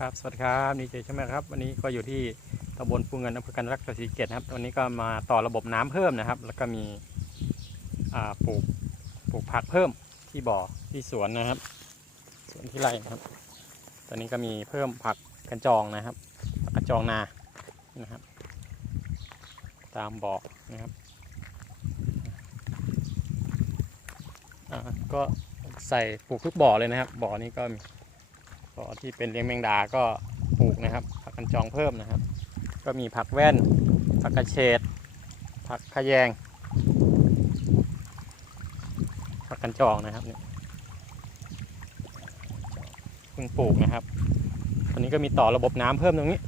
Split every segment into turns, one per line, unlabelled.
ครับสวัสดีครับนี่เจใช่ไหมครับวันนี้ก็อยู่ที่ตำบลภูเงินอำเภอกันรักจังหวัดศรีสะเกษนะครับวันนี้ก็มาต่อระบบน้ำเพิ่มนะครับ แล้วก็มีปลูกปลูกผักเพิ่มที่บ่อที่สวนนะครับสวนที่ไร่นะครับ ตอนนี้ก็มีเพิ่มผักกันจองนะครับผักกันจองนานะครับ ตามบ่อนะครับก็ใส่ปลูกทุกบ่อเลยนะครับ บ่อนี้ก็ ก็ที่เป็นเลี้ยงแมงดาก็ปลูกนะครับ ผักกันจองเพิ่มนะครับ ก็มีผักแว่น ผักกระเฉดผักขะแยง ผักกันจองนะครับเนี่ยเพิ่งปลูกนะครับตอนนี้ก็มีต่อระบบน้ำเพิ่มตรงนี้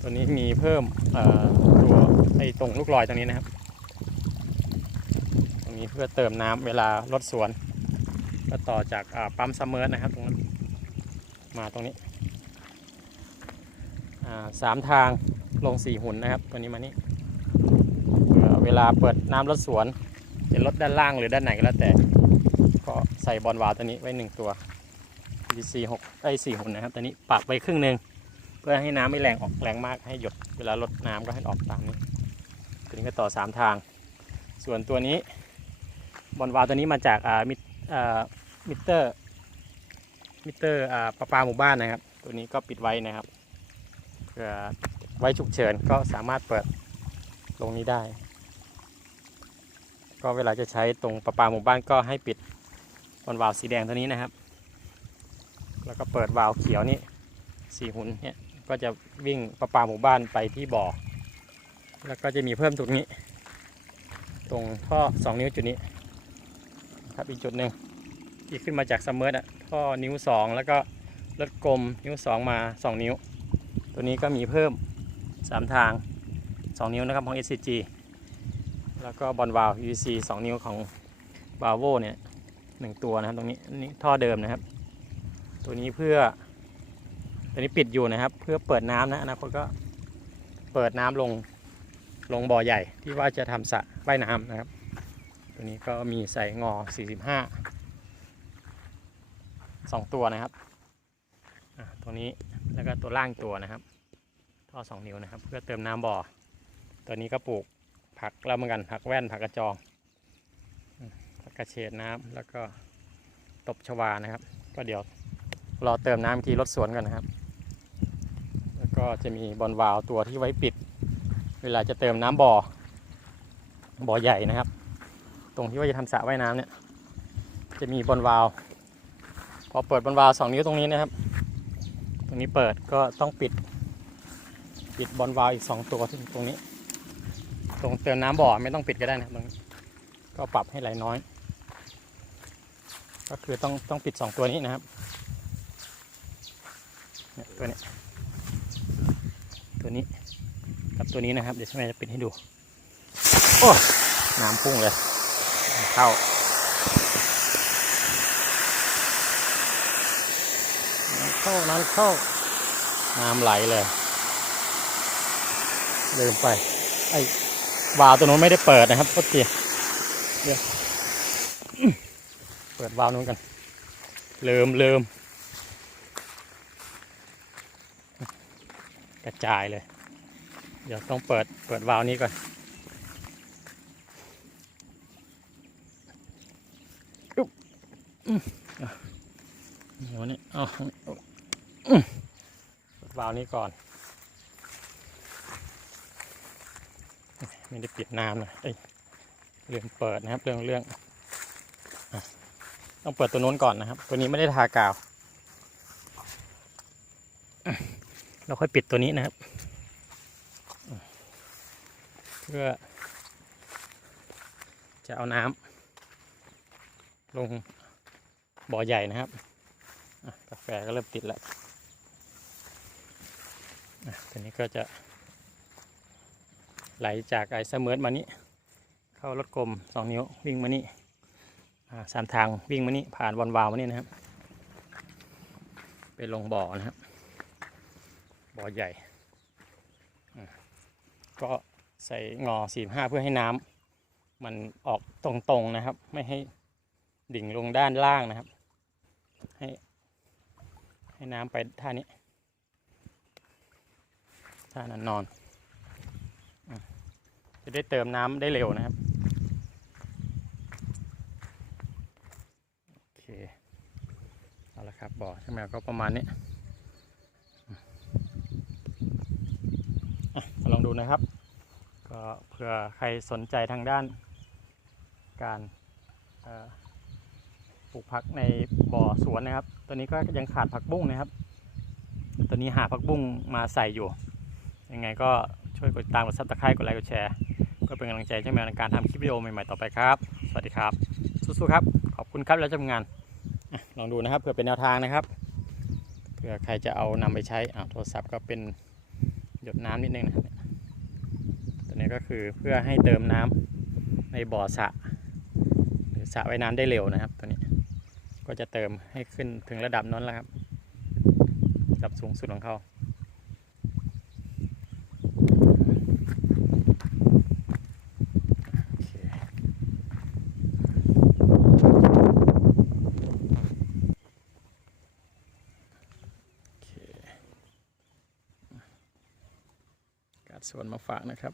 ตัวนี้มีเพิ่มตัวไอ้ตรงลูกลอยตรงนี้นะครับ ตรงนี้เพื่อเติมน้ำเวลารดสวน ก็ต่อจากปั๊มซัมเมอร์นะครับตรงนั้นมาตรงนี้สามทางลงสี่หุ่นนะครับ ตัวนี้มานี่เผื่อเวลาเปิดน้ำรถสวนจะรถด้านล่างหรือด้านไหนก็แล้วแต่ ก็ใส่บอลวาล์วตัวนี้ไว้หนึ่งตัว DC หกไอ้สี่หุ่นนะครับ ตัวนี้ปักไว้ครึ่งหนึ่งเพื่อให้น้ำไม่แรงออกแรงมากให้หยดเวลารดน้ำก็ให้ออกตามนี้ตัวนี้ก็ต่อสามทาง ส่วนตัวนี้บอลวาล์วตัวนี้มาจากมิอ่า มิเตอร์ มิเตอร์อ่าประปาหมู่บ้านนะครับ ตัวนี้ก็ปิดไว้นะครับเพื่อไว้ฉุกเฉินก็สามารถเปิดลงนี้ได้ ก็เวลาจะใช้ตรงประปาหมู่บ้านก็ให้ปิดบนวาล์วสีแดงตัวนี้นะครับ แล้วก็เปิดวาล์วเขียวนี่สีหุ่นเนี่ยก็จะวิ่งประปาหมู่บ้านไปที่บ่อ แล้วก็จะมีเพิ่มตรงนี้ ตรงท่อสองนิ้วจุดนี้ครับอีกจุดหนึ่ง ที่ขึ้นมาจากซัมเมอร์อะท่อนิ้ว 2 แล้วก็รถกลมนิ้ว 2 มา 2 นิ้ว ตัวนี้ก็มีเพิ่ม 3 ทาง 2 นิ้วนะครับของ SCG แล้วก็บอลวาล์ว UC 2 นิ้วของ b a v o เนี่ยหนึ่งตัวนะครับตรงนี้นนี้ท่อเดิมนะครับ ตัวนี้เพื่อตัวนี้ปิดอยู่นะครับ เพื่อเปิดน้ำนะอนาคตก็เปิดน้ำลงลงบ่อใหญ่ที่ว่าจะทำสระว่ายน้ำนะครับ ตัวนี้ก็มีใส่งอ 45 2ตัวนะครับตัวนี้แล้วก็ตัวล่างตัวนะครับ ท่อ2นิ้วนะครับ เพื่อเติมน้ำบ่อ ตัวนี้ก็ปลูกผักแล้วเหมือนกันผักแว่นผักกระจองผักกระเฉดน้ำแล้วก็ตบชวานะครับ ก็เดี๋ยวรอเติมน้ำอีกทีรถสวนกันนะครับ แล้วก็จะมีบอลวาล์วตัวที่ไว้ปิด เวลาจะเติมน้ำบ่อบ่อใหญ่นะครับ ตรงที่ว่าจะทำสระว่ายน้ำเนี่ย จะมีบอลวาล์ว พอเปิดบอลวาล์วสองนิ้วตรงนี้นะครับ ตรงนี้เปิดก็ต้องปิด ปิดบอลวาล์วอีกสองตัวที่ตรงนี้ ตรงเติมน้ำบ่อไม่ต้องปิดก็ได้นะตรงนี้ก็ปรับให้ไหลน้อย ก็คือต้องต้องปิดสองตัวนี้นะครับเนี่ยตัวนี้ ตัวนี้กับตัวนี้นะครับ เดี๋ยวช่วยจะปิดให้ดู โอ้ น้ำพุ่งเลย เข้า น้ำ เข้าน้ำเข้าน้ำไหลเลยลืมไป ไอ้วาล์วตัวนู้นไม่ได้เปิดนะครับโทษทีเดี๋ยวเปิดวาล์วนู้นกันลืมลืมกระจายเลย เดี๋ยวต้องเปิดเปิดวาล์วนี้ก่อนเดี๋ยวนี้เอาอื้อเปิด วาล์วนี้ก่อน ไม่ได้ปิดน้ำนะเอ้ยเรื่องเปิดนะครับ เรื่องเรื่องต้องเปิดตัวนู้นก่อนนะครับ ตัวนี้ไม่ได้ทากาว เราค่อยปิดตัวนี้นะครับ เพื่อ จะเอาน้ำลงบ่อใหญ่นะครับ กาแฟก็เริ่มติดแล้ว ตัวนี้ก็จะไหลจากไอซ์เมิร์ดมานี้ เข้ารถกลมสองนิ้ววิ่งมานี่สามทางวิ่งมานี่ผ่านบอลวาวมานี่นะครับ ไปลงบ่อนะครับ บ่อใหญ่ ก็ใส่งอสี่ห้าเพื่อให้น้ำมันออกตรงๆนะครับ ไม่ให้ดิ่งลงด้านล่างนะครับ ให้ให้น้ำไปท่านี้ ท่านั้นนอน จะได้เติมน้ำได้เร็วนะครับโอเคเอาละครับบ่อช่างแมวก็ประมาณนี้อืมอะมาลองดูนะครับ ก็เผื่อใครสนใจทางด้านการปลูกผักในบ่อสวนนะครับ ตัวนี้ก็ยังขาดผักบุ้งนะครับ ตัวนี้หาผักบุ้งมาใส่อยู่ ยังไงก็ช่วยกดติดตามกดซับสไครต์กดไลค์กดแชร์ก็เป็นกำลังใจให้แมวในการทำคลิปวิดีโอใหม่ๆต่อไปครับ สวัสดีครับ สู้ๆครับ ขอบคุณครับแล้วจะทำงานลองดูนะครับเผื่อเป็นแนวทางนะครับเผื่อใครจะเอานำไปใช้อ่าโทรศัพท์ก็เป็นหยดน้ำนิดนึงนะครับตัวนี้ก็คือเพื่อให้เติมน้ำในบ่อสระหรือสระว่ายน้ำได้เร็วนะครับ ตัวนี้ก็จะเติมให้ขึ้นถึงระดับนั้นแล้วครับระดับสูงสุดของเขา โอเคโอเคการ สวนมาฝากนะครับ